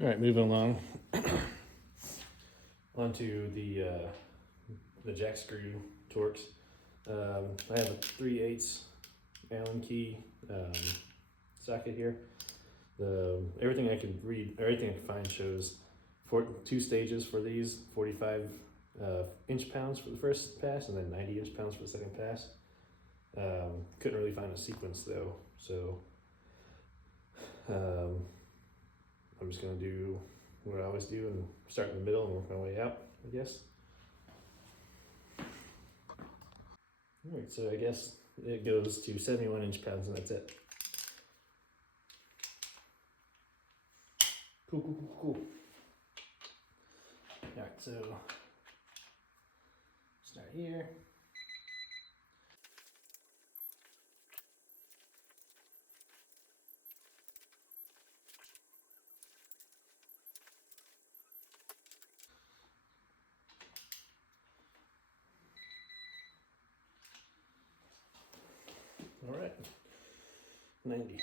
All right, moving along onto the jack screw Torx. I have a 3/8 Allen key socket here. Everything I can read, everything I can find shows two stages for these: 45 inch-pounds for the first pass, and then 90 inch-pounds for the second pass. Couldn't really find a sequence though, so I'm just gonna do what I always do and start in the middle and work my way out, I guess. All right, so I guess it goes to 71 inch-pounds and that's it. Cool. All right, so start here. All right, 90.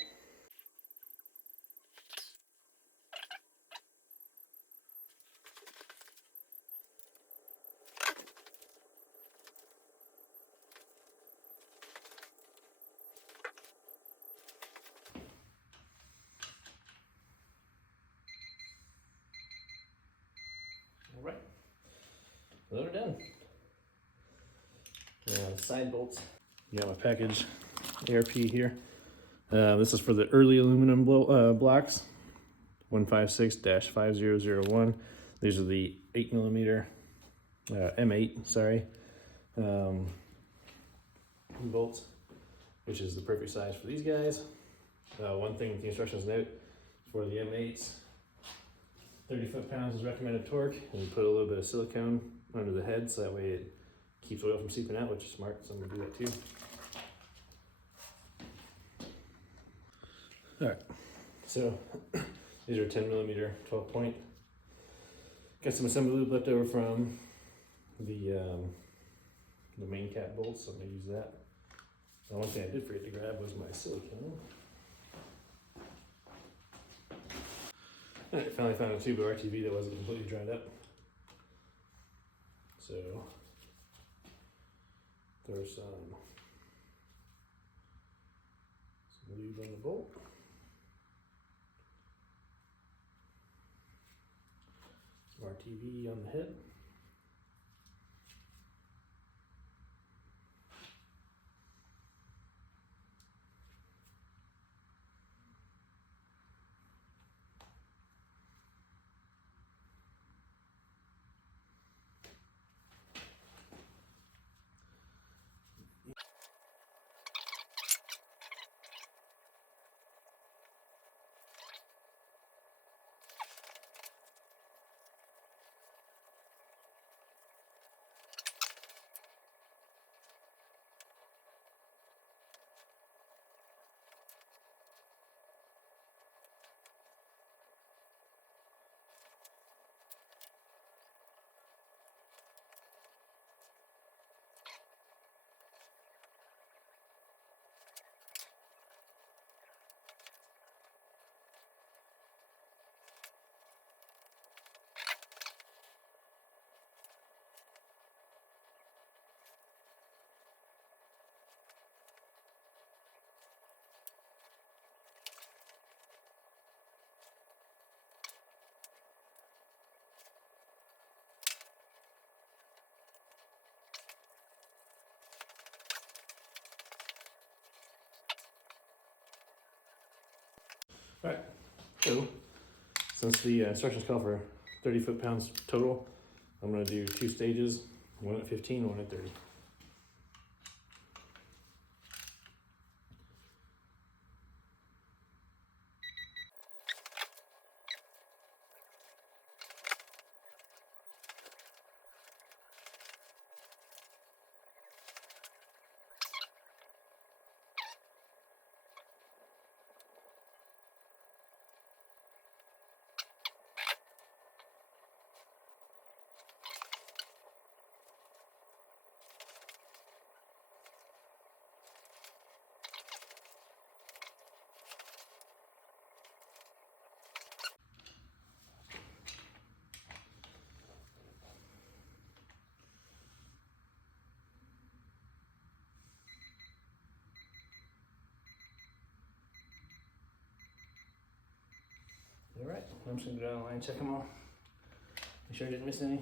All right, load it in. Side bolts. You got my package, ARP here. This is for the early aluminum blocks, 156-5001. These are the 8mm M8, sorry, bolts, which is the perfect size for these guys. One thing with the instructions note for the M8s, 30 foot-pounds is recommended torque, and you put a little bit of silicone under the head so that way it keeps oil from seeping out, which is smart, so I'm gonna do that too. All right, so these are 10mm 12-point. Got some assembly lube left over from the main cap bolts, so I'm gonna use that. The one thing I did forget to grab was my silicone. I finally found a tube of RTV that wasn't completely dried up. So there's some lube on the bolt. Some RTV on the head. All right, so since the instructions call for 30 foot-pounds total, I'm gonna do two stages, one at 15, one at 30. I'm just gonna go down the line and check them all. Make sure I didn't miss any.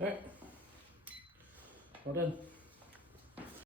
All right, well done.